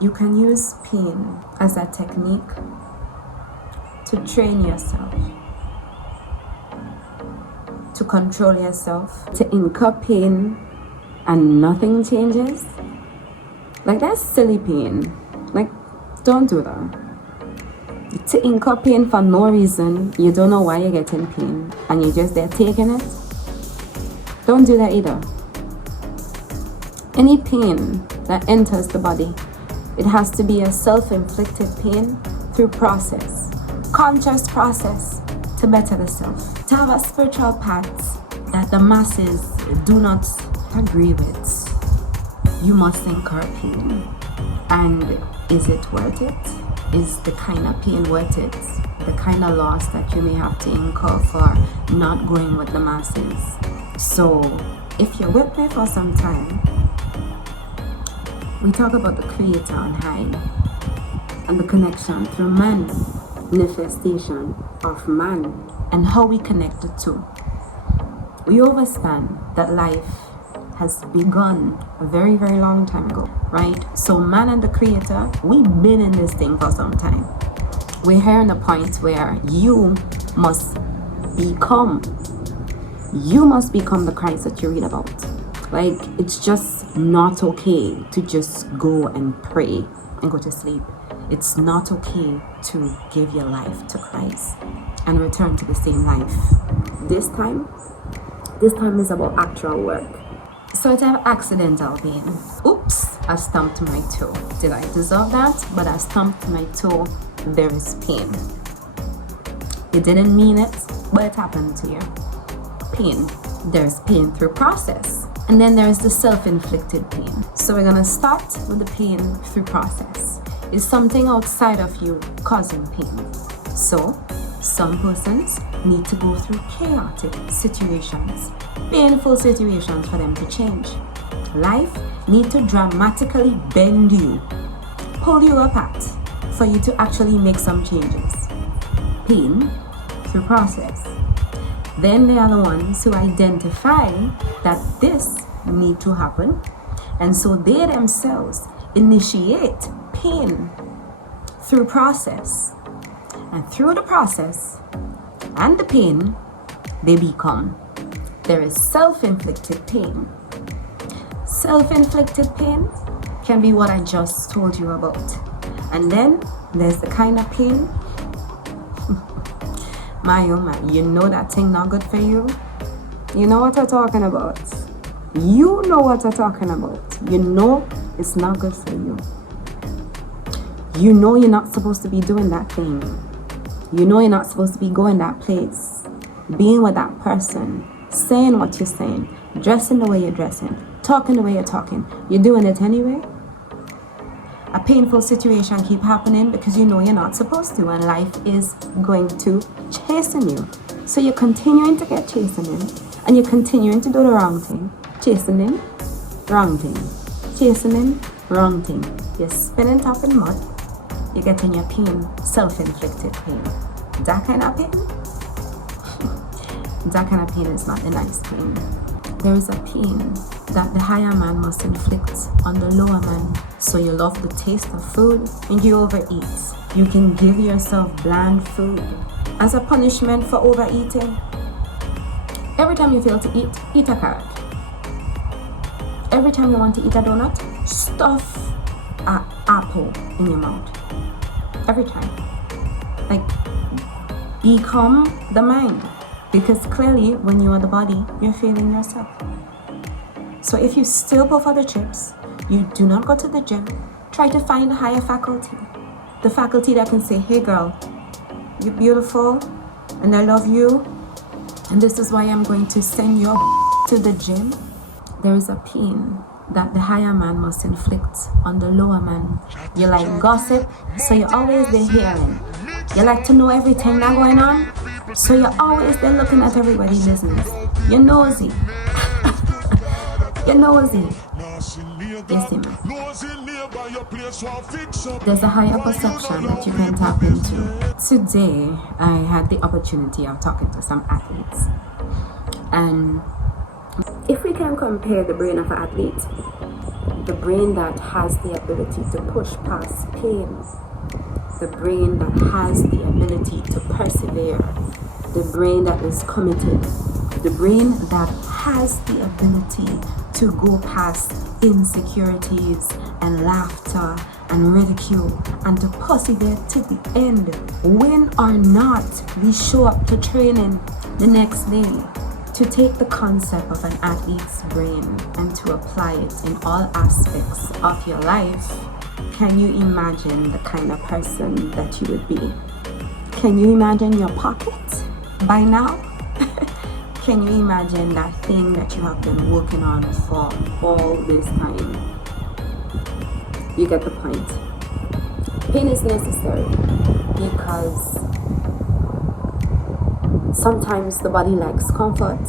You can use pain as a technique to train yourself, to control yourself, to incur pain and nothing changes. Like, that's silly pain. Like, don't do that. To incur pain for no reason, you don't know why you're getting pain, and you're just there taking it. Don't do that either. Any pain that enters the body, it has to be a self-inflicted pain through process, conscious process to better the self. To have a spiritual path that the masses do not agree with, you must incur pain. And is it worth it? Is the kind of pain worth it? The kind of loss that you may have to incur for not going with the masses. So if you're with me for some time, we talk about the Creator on high and the connection through man, manifestation of man, and how we connect the two. We understand that life has begun a very, very long time ago, right? So man and the Creator, we've been in this thing for some time. We're here in the point where you must become the Christ that you read about. Like, it's just not okay to just go and pray and go to sleep. It's not okay to give your life to Christ and return to the same life. This time is about actual work. So to have accidental pain. Oops, I stumped my toe. Did I deserve that? But I stumped my toe. There is pain. You didn't mean it, but it happened to you. Pain. There's pain through process. And then there's the self-inflicted pain. So we're gonna start with the pain through process. It's something outside of you causing pain. So some persons need to go through chaotic situations, painful situations for them to change. Life needs to dramatically bend you, pull you apart for you to actually make some changes. Pain through process. Then they are the ones who identify that this need to happen, and so they themselves initiate pain through process. And through the process and the pain, they become. There is self-inflicted pain. Self-inflicted pain can be what I just told you about. And then there's the kind of pain, my oh my, you know that thing not good for you? You know what I'm talking about. You know what I'm talking about. You know it's not good for you. You know you're not supposed to be doing that thing. You know you're not supposed to be going that place, being with that person, saying what you're saying, dressing the way you're dressing, talking the way you're talking. You're doing it anyway. A painful situation keep happening because you know you're not supposed to, and life is going to chasing you. So you're continuing to get chasing him, and you're continuing to do the wrong thing. Chasing him, wrong thing. Chasing him, wrong thing. You're spinning top in mud. You're getting your pain, self-inflicted pain. That kind of pain? That kind of pain is not a nice pain. There is a pain that the higher man must inflict on the lower man. So you love the taste of food and you overeat. You can give yourself bland food as a punishment for overeating. Every time you fail to eat a carrot. Every time you want to eat a donut, stuff an apple in your mouth. Every time. Like, become the mind. Because clearly, when you are the body, you're failing yourself. So if you still go for the chips, you do not go to the gym, try to find a higher faculty. The faculty that can say, hey girl, you're beautiful, and I love you, and this is why I'm going to send you to the gym. There is a pain that the higher man must inflict on the lower man. You like gossip, so you're always there hearing. You like to know everything that's going on, so you're always there looking at everybody's business. You're nosy. You're nosy. Yes, man. There's a higher perception that you can tap into. Today, I had the opportunity of talking to some athletes. And if we can compare the brain of an athlete the brain that has the ability to push past pain, the brain that has the ability to persevere, the brain that is committed, the brain that has the ability to go past insecurities and laughter and ridicule and to persevere to the end. Win or not, we show up to training the next day to take the concept of an athlete's brain and to apply it in all aspects of your life. Can you imagine the kind of person that you would be? Can you imagine your pocket by now? Can you imagine that thing that you have been working on for all this time? You get the point. Pain is necessary because sometimes the body likes comfort,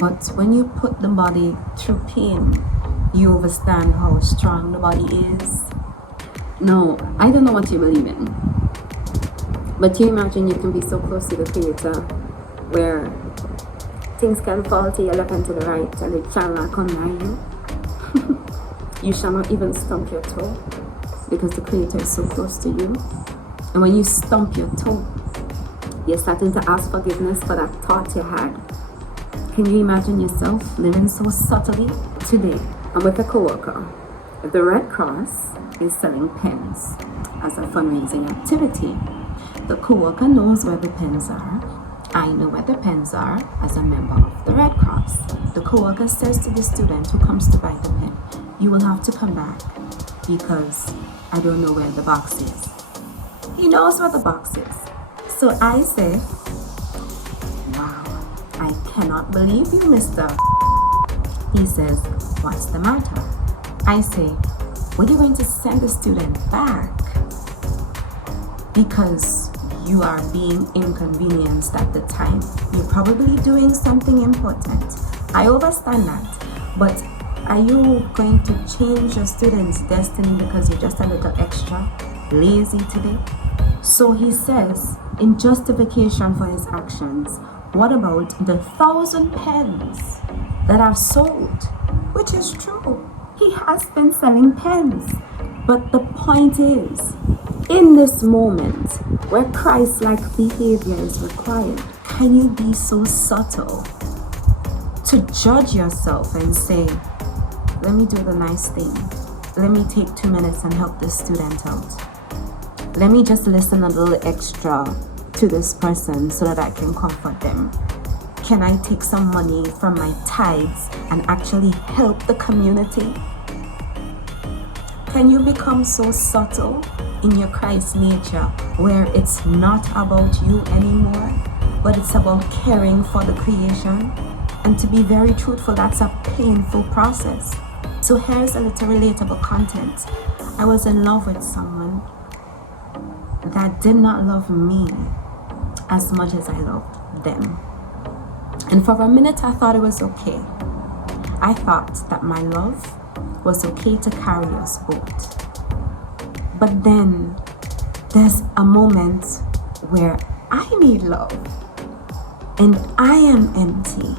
but when you put the body through pain, you understand how strong the body is. No, I don't know what you believe in, but you imagine you can be so close to the Creator where things can fall to your left and to the right and it shall not come nigh you. You shall not even stump your toe because the Creator is so close to you. And when you stump your toe, you're starting to ask forgiveness for that thought you had. Can you imagine yourself living so subtly? Today, I'm with a coworker. The Red Cross is selling pens as a fundraising activity. The coworker knows where the pens are. I know where the pens are as a member of the Red Cross. The coworker says to the student who comes to buy the pen, "You will have to come back because I don't know where the box is." He knows where the box is. So I say, "Wow, I cannot believe you, Mr." He says, "What's the matter?" I say, "What are you going to send the student back? Because you are being inconvenienced at the time. You're probably doing something important. I understand that. But are you going to change your student's destiny because you're just a little extra lazy today?" So he says, in justification for his actions, what about the 1,000 pens that I've sold? Which is true. He has been selling pens. But the point is, in this moment where Christ-like behavior is required, can you be so subtle to judge yourself and say, "Let me do the nice thing. Let me take 2 minutes and help this student out. Let me just listen a little extra to this person so that I can comfort them. Can I take some money from my tithes and actually help the community?" Can you become so subtle in your Christ nature where it's not about you anymore, but it's about caring for the creation? And to be very truthful, that's a painful process. So here's a little relatable content. I was in love with someone that did not love me as much as I loved them. And for a minute I thought it was okay. I thought that my love was okay to carry us both. But then there's a moment where I need love and I am empty.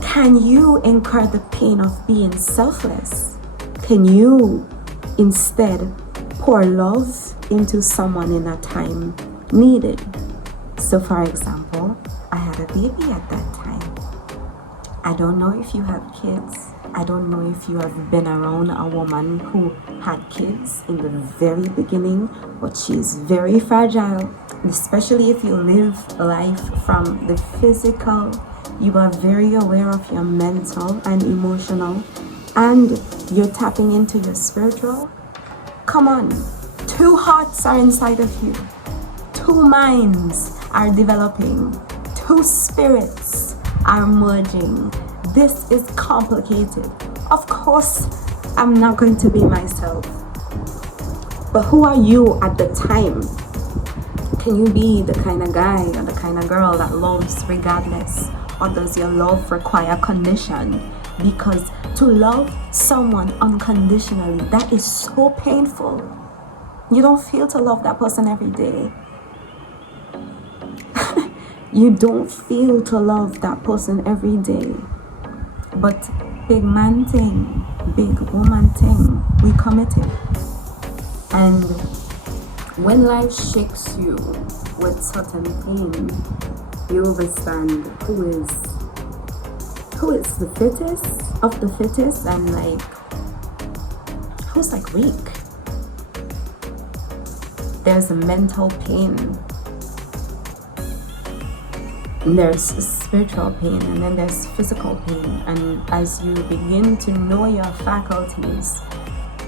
Can you incur the pain of being selfless? Can you instead pour love into someone in a time needed? So for example, I had a baby at that time. I don't know if you have kids. I don't know if you have been around a woman who had kids in the very beginning, but she's very fragile, especially if you live life from the physical. You are very aware of your mental and emotional, and you're tapping into your spiritual. Come on, 2 hearts are inside of you. 2 minds are developing. 2 spirits are merging. This is complicated. Of course, I'm not going to be myself. But who are you at the time? Can you be the kind of guy or the kind of girl that loves regardless? Or does your love require condition? Because to love someone unconditionally, that is so painful. You don't feel to love that person every day. You don't feel to love that person every day. But big man thing, big woman thing. We committed. And when life shakes you with certain pain, you understand who is the fittest of the fittest, and like who's like weak. There's a mental pain, and there's spiritual pain, and then there's physical pain. And as you begin to know your faculties,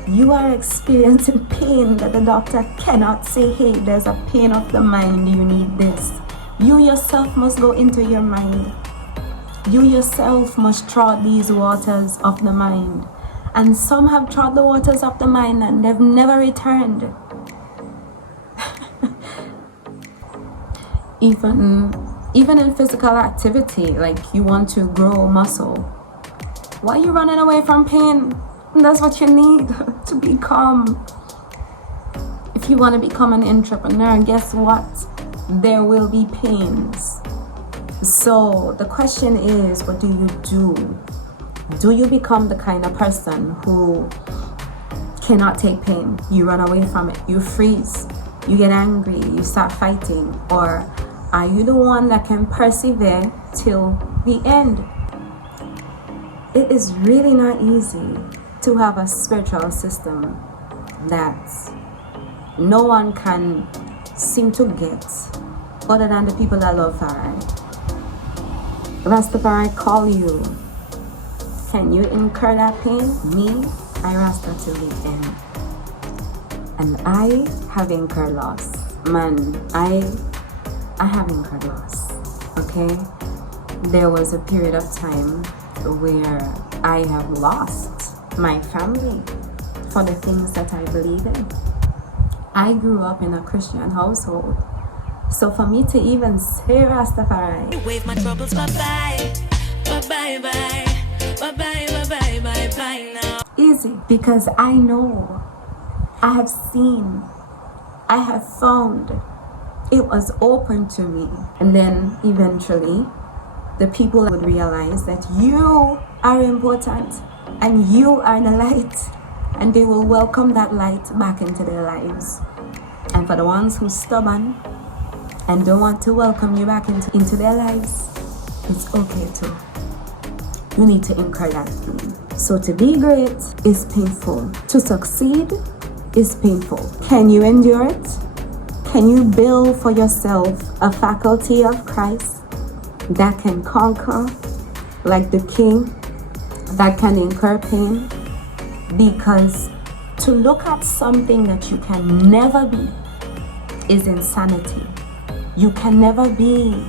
you are experiencing pain that the doctor cannot say, hey, there's a pain of the mind, you need this. You yourself must go into your mind. You yourself must trod these waters of the mind. And some have trod the waters of the mind and they've never returned. Even in physical activity, like you want to grow muscle. Why are you running away from pain? That's what you need to become. If you want to become an entrepreneur, guess what? There will be pains. So the question is, what do you do? Do you become the kind of person who cannot take pain? You run away from it, you freeze, you get angry, you start fighting? Or are you the one that can persevere till the end? It is really not easy to have a spiritual system that no one can seem to get other than the people that love Farai. Rastafari call you. Can you incur that pain? Me, I Rasta till the end. And I have incurred loss. Man, I have incurred loss. Okay? There was a period of time where I have lost my family for the things that I believe in. I grew up in a Christian household. So for me to even say Rastafari, wave my troubles bye-bye, bye-bye, bye, bye-bye, bye-bye, bye-bye now. Easy, because I know, I have seen, I have found, it was open to me. And then eventually, the people would realize that you are important and you are the light, and they will welcome that light back into their lives. And for the ones who are stubborn and don't want to welcome you back into their lives, it's okay too. You need to incur that pain. So to be great is painful. To succeed is painful. Can you endure it? Can you build for yourself a faculty of Christ that can conquer like the king, that can incur pain? Because to look at something that you can never be is insanity. You can never be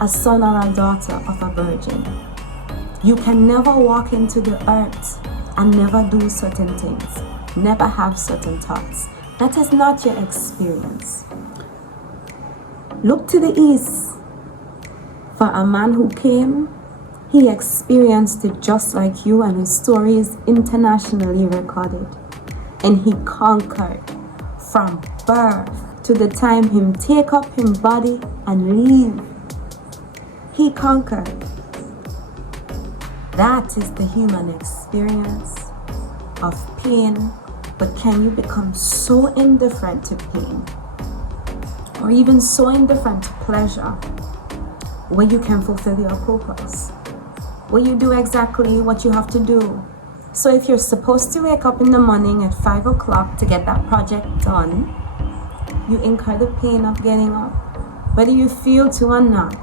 a son or a daughter of a virgin. You can never walk into the earth and never do certain things, never have certain thoughts. That is not your experience. Look to the east. For a man who came, he experienced it just like you, and his story is internationally recorded. And he conquered from birth to the time him take up him body and leave. He conquered. That is the human experience of pain. But can you become so indifferent to pain, or even so indifferent to pleasure, where you can fulfill your purpose, where you do exactly what you have to do? So if you're supposed to wake up in the morning at 5 o'clock to get that project done, you incur the pain of getting up, whether you feel to or not.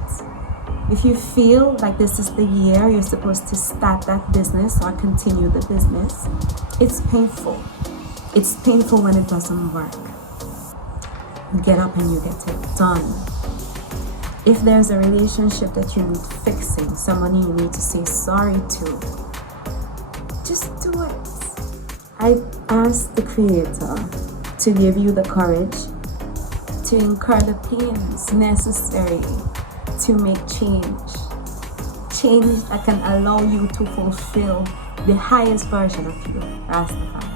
If you feel like this is the year you're supposed to start that business or continue the business, it's painful. It's painful when it doesn't work. You get up and you get it done. If there's a relationship that you need fixing, someone you need to say sorry to, just do it. I ask the Creator to give you the courage to incur the pains necessary to make change. Change that can allow you to fulfill the highest version of you, Rastafari.